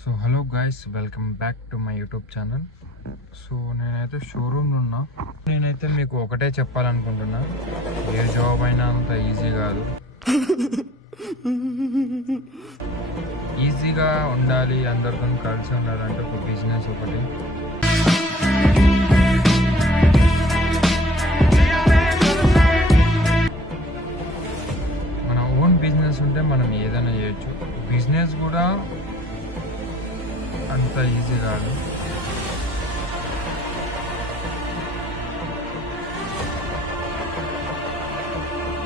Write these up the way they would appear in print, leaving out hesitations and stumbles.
So hello guys, welcome back to my YouTube channel. So నేనైతే షోరూమ్లో ఉన్నా. నేనైతే మీకు ఒకటే చెప్పాలనుకుంటున్నా, ఏ జాబ్ అయినా అంత ఈజీ కాదు. ఈజీగా ఉండాలి, అందరితో కలిసి ఉండాలంటే ఒక బిజినెస్ ఒకటి. మన ఓన్ బిజినెస్ ఉంటే మనం ఏదైనా చేయొచ్చు. బిజినెస్ కూడా అంత ఈజీ కాదు.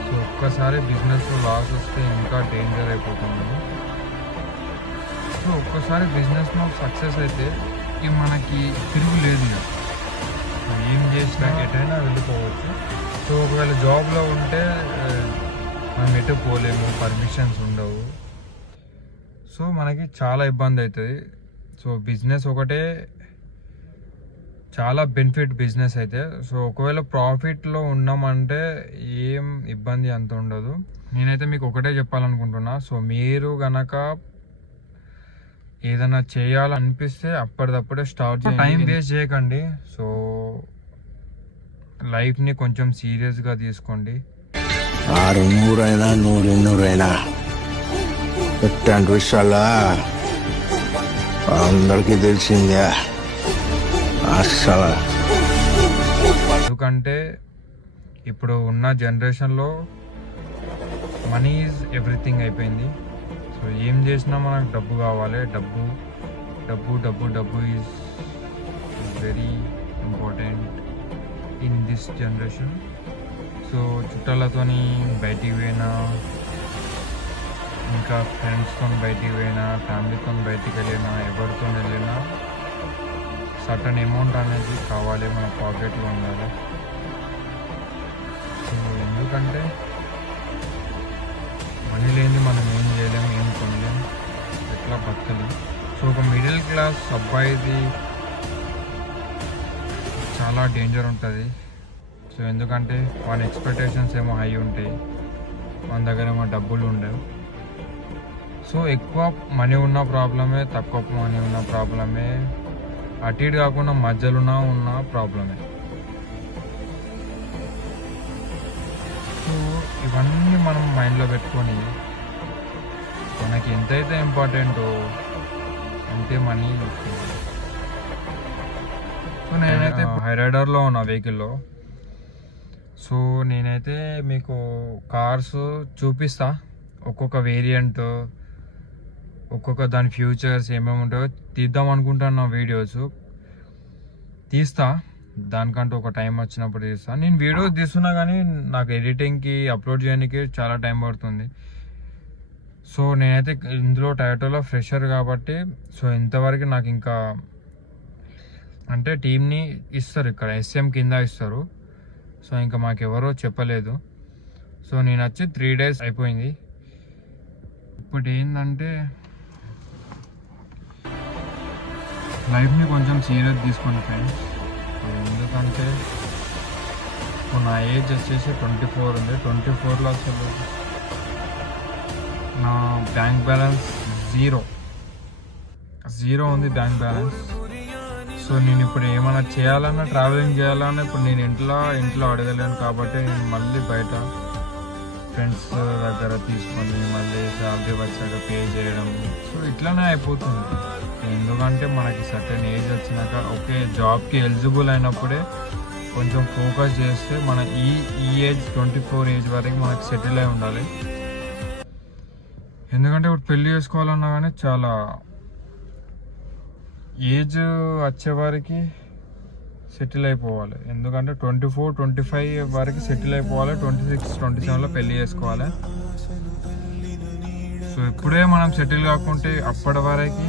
సో ఒక్కసారి బిజినెస్లో లాస్ వస్తే ఇంకా డేంజర్ అయిపోతుంది. సో ఒక్కసారి బిజినెస్లో సక్సెస్ అయితే మనకి తిరుగు లేదు. ఏం చేసినా ఎటైనా వెళ్ళిపోవచ్చు. సో ఒకవేళ జాబ్లో ఉంటే మనం ఎటు పోలేము, పర్మిషన్స్ ఉండవు. సో మనకి చాలా ఇబ్బంది అవుతుంది. సో బిజినెస్ ఒకటే చాలా బెనిఫిట్ బిజినెస్ అయితే. సో ఒకవేళ ప్రాఫిట్లో ఉన్నామంటే ఏం ఇబ్బంది అంత ఉండదు. నేనైతే మీకు ఒకటే చెప్పాలనుకుంటున్నా. సో మీరు గనక ఏదైనా చేయాలనిపిస్తే అప్పటిదప్పుడే స్టార్ట్ చేయండి, టైం వేస్ట్ చేయకండి. సో లైఫ్ని కొంచెం సీరియస్గా తీసుకోండి. 600 100 ఎట్లాంటి విషయాల అందరికీ తెలిసిందే అసలు. ఎందుకంటే ఇప్పుడు ఉన్న జనరేషన్లో మనీ ఈజ్ ఎవ్రీథింగ్ అయిపోయింది. సో ఏం చేసినా మనకు డబ్బు కావాలి. డబ్బు డబ్బు డబ్బు డబ్బు is very important in this generation. So చుట్టాలతోని బయటికి పోయినా, ఇంకా ఫ్రెండ్స్తో బయటికి పోయినా, ఫ్యామిలీతో బయటికి వెళ్ళినా, ఎవరితో వెళ్ళినా సర్టన్ అమౌంట్ అనేది కావాలి, మన పాకెట్లో ఉండాలి. సో ఎందుకంటే మనీ లేని మనం ఏం చేయలేము, ఏం కొనలేము, ఎట్లా బతకలేము. సో ఒక మిడిల్ క్లాస్ అబ్బాయిది చాలా డేంజర్ ఉంటుంది. సో ఎందుకంటే వాళ్ళ ఎక్స్పెక్టేషన్స్ ఏమో హై ఉంటాయి, మన దగ్గర ఏమో డబ్బులు ఉండవు. సో ఎక్కువ మనీ ఉన్న ప్రాబ్లమే, తక్కువ మనీ ఉన్న ప్రాబ్లమే, అటు ఇటు కాకుండా మధ్యలో ఉన్న ప్రాబ్లమే. సో ఇవన్నీ మనం మైండ్లో పెట్టుకొని మనకి ఎంతైతే ఇంపార్టెంటో అంతే మనీ చూసుకోవాలి. సో నేనైతే హైరైడర్లో ఉన్న వెహికల్లో. సో నేనైతే మీకు కార్స్ చూపిస్తా, ఒక్కొక్క వేరియంట్, ఒక్కొక్క దాని ఫ్యూచర్స్ ఏమేమి ఉంటాయో తీద్దాం అనుకుంటున్నా. వీడియోస్ తీస్తా, దానికంటూ ఒక టైం వచ్చినప్పుడు తీస్తా. నేను వీడియోస్ తీస్తున్నా కానీ నాకు ఎడిటింగ్కి, అప్లోడ్ చేయడానికి చాలా టైం పడుతుంది. సో నేనైతే ఇందులో టయోటాలో ఫ్రెషర్ కాబట్టి సో ఇంతవరకు నాకు ఇంకా అంటే టీమ్ని ఇస్తారు, ఇక్కడ SM కింద ఇస్తారు. సో ఇంకా మాకెవరో చెప్పలేదు. సో నేను వచ్చి 3 days అయిపోయింది. ఇప్పుడు ఏంటంటే లైఫ్ని కొంచెం సీరియస్ తీసుకోండి ఫ్రెండ్స్. ఎందుకంటే ఇప్పుడు నా ఏజ్ వచ్చేసి 24 ఉంది. 24లో అసలు నా బ్యాంక్ బ్యాలెన్స్ జీరో ఉంది బ్యాంక్ బ్యాలెన్స్. సో నేను ఇప్పుడు ఏమైనా చేయాలన్నా, ట్రావెలింగ్ చేయాలన్నా ఇప్పుడు నేను ఇంట్లో అడగలేను కాబట్టి నేను మళ్ళీ బయట ఫ్రెండ్స్ దగ్గర తీసుకొని మళ్ళీ శాలరీ వచ్చాక పే చేయడం. సో ఇట్లానే అయిపోతుంది. ఎందుకంటే మనకి సర్టెన్ ఏజ్ వచ్చినాక ఓకే జాబ్కి ఎలిజిబుల్ అయినప్పుడే కొంచెం ఫోకస్ చేస్తే మన ఈ ఏజ్ 24 ఏజ్ వరకు మనకి సెటిల్ అయి ఉండాలి. ఎందుకంటే ఇప్పుడు పెళ్ళి చేసుకోవాలన్నా కానీ చాలా ఏజ్ వచ్చేవారికి సెటిల్ అయిపోవాలి. ఎందుకంటే 24, 25 వరకు సెటిల్ అయిపోవాలి. 26, 27లో పెళ్ళి చేసుకోవాలి. సో ఇప్పుడే మనం సెటిల్ కాకుంటే అప్పటి వరకు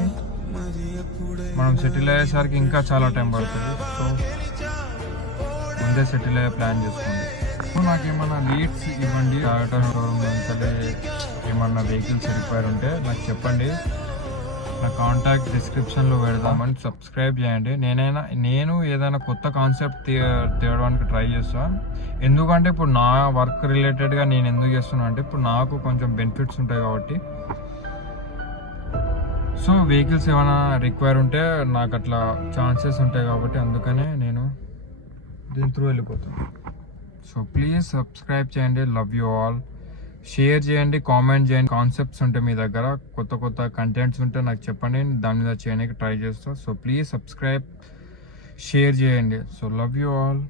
మనం సెటిల్ అయ్యేసరికి ఇంకా చాలా టైం పడుతుంది. సో ముందే సెటిల్ అయ్యే ప్లాన్ చేసుకోండి. సో నాకేమన్నా లీడ్స్ ఇవ్వండి, టాటా షోరూమ్ నుంచి ఏమన్నా వెహికల్స్ రిపేర్ ఉంటే నాకు చెప్పండి. నా కాంటాక్ట్ డిస్క్రిప్షన్లో పెడదామని సబ్స్క్రైబ్ చేయండి. నేను ఏదైనా కొత్త కాన్సెప్ట్ తేవడానికి ట్రై చేస్తాను. ఎందుకంటే ఇప్పుడు నా వర్క్ రిలేటెడ్గా నేను ఎందుకు చేస్తున్నా అంటే ఇప్పుడు నాకు కొంచెం బెనిఫిట్స్ ఉంటాయి కాబట్టి. సో వెహికల్స్ ఏమైనా రిక్వైర్ ఉంటే నాకు అట్లా ఛాన్సెస్ ఉంటాయి కాబట్టి అందుకనే నేను దీని త్రూ వెళ్ళిపోతాను. సో ప్లీజ్ సబ్స్క్రైబ్ చేయండి. Love you all. షేర్ చేయండి, కామెంట్ చేయండి. కాన్సెప్ట్స్ ఉంటే మీ దగ్గర కొత్త కంటెంట్స్ ఉంటే నాకు చెప్పండి, దాని మీద చేయడానికి ట్రై చేస్తా. సో ప్లీజ్ సబ్స్క్రైబ్, షేర్ చేయండి. So love you all.